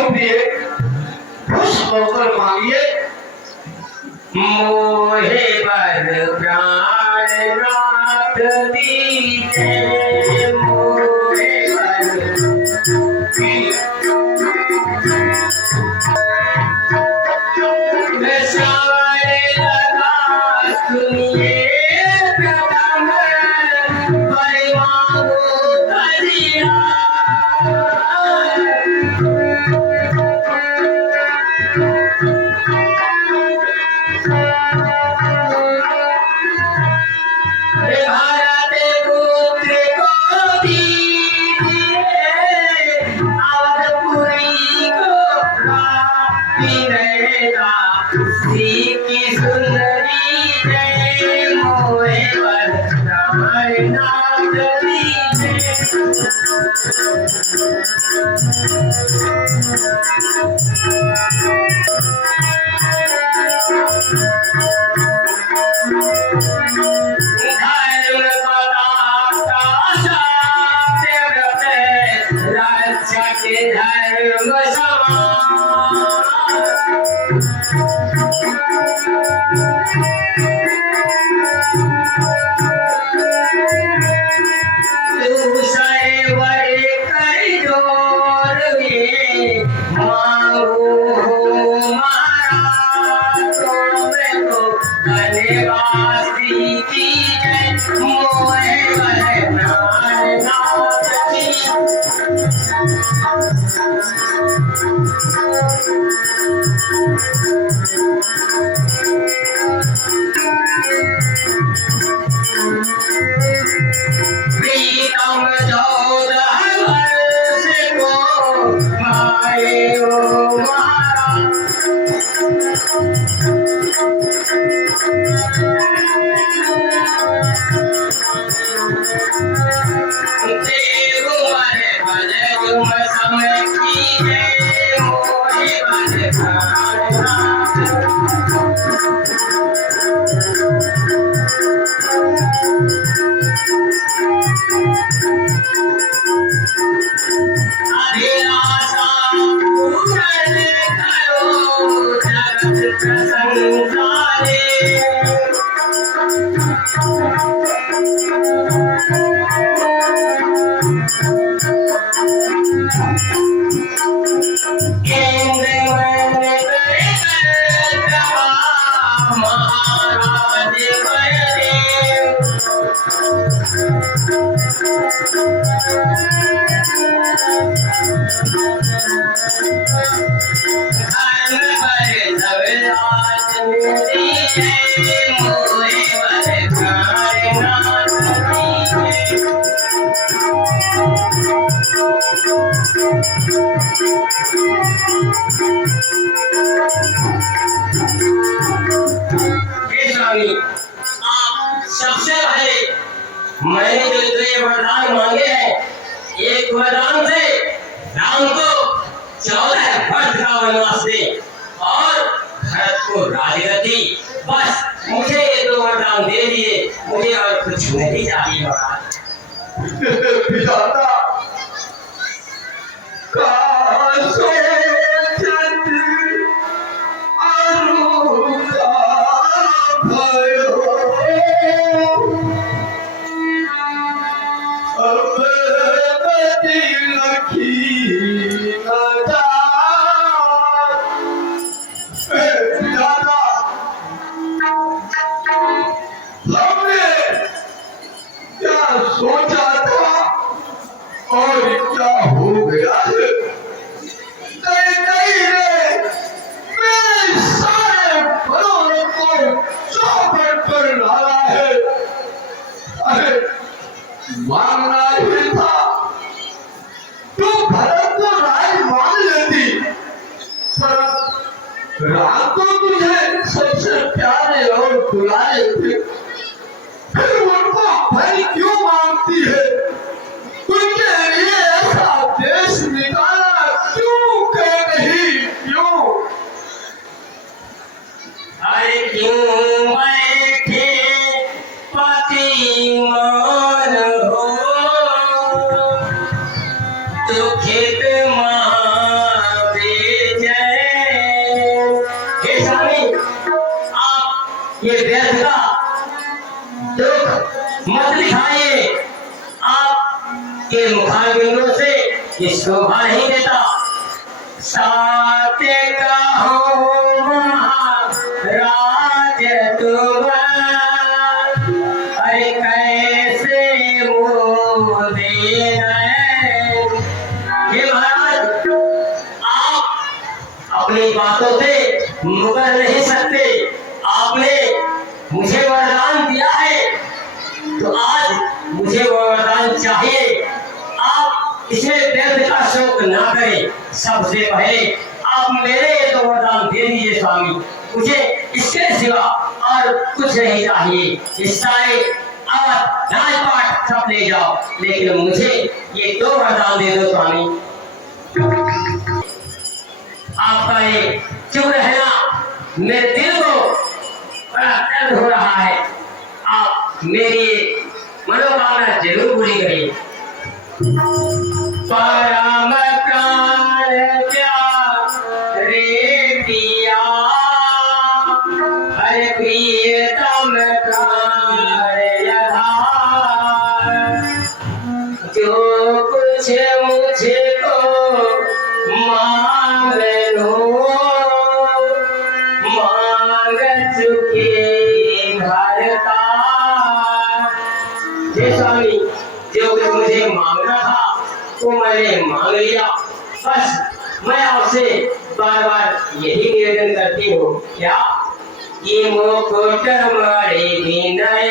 उभी आहे लवकर मागिए मोहे बर प्राणनाथ दीजे मोहे बर सारे लगा सुनिए प्रथम परिमागो करिया मैंने जो इतने वरदान मांगे हैं एक वरदान से राम को 14 वर्ष का वनवास दे और भरत को राजगद्दी। बस मुझे ये 2 वरदान दे दिए, मुझे और कुछ नहीं चाहिए। विधाता ये व्यर्थ का दुख मत दिखाइए। आपके मुखारबिंदों से ये शोभा नहीं देता। सात्य कहो महाराज तुम, अरे कैसे मुँह देना है। हे महाराज, आप अपनी बातों से मुकर नहीं सकते। आपने मुझे वरदान दिया है तो आज मुझे वो वरदान चाहिए। आप इसमें व्यर्थ का शोक ना करें। सबसे पहले आप मेरे ये तो वरदान दे दीजिए स्वामी। मुझे इसके सिवा और कुछ नहीं चाहिए। इस सारे आप राजपाट सब ले जाओ, लेकिन मुझे ये दो वरदान दे दो स्वामी। आपका ये चुप रहना मेरे दिल को बड़ा दर्द हो रहा है। आप मेरी मनोकामना जरूर पूरी करिए। परम प्राण प्यारे पिया, हरे प्रियतम प्राण आधार, जो कुछ मुझको मांग चुके भरता। हे स्वामी, जो कुछ मुझे मांगना था वो मैंने मांग लिया। बस मैं आपसे बार बार यही निवेदन करती हूँ, क्या ये मुकुट मणि विनय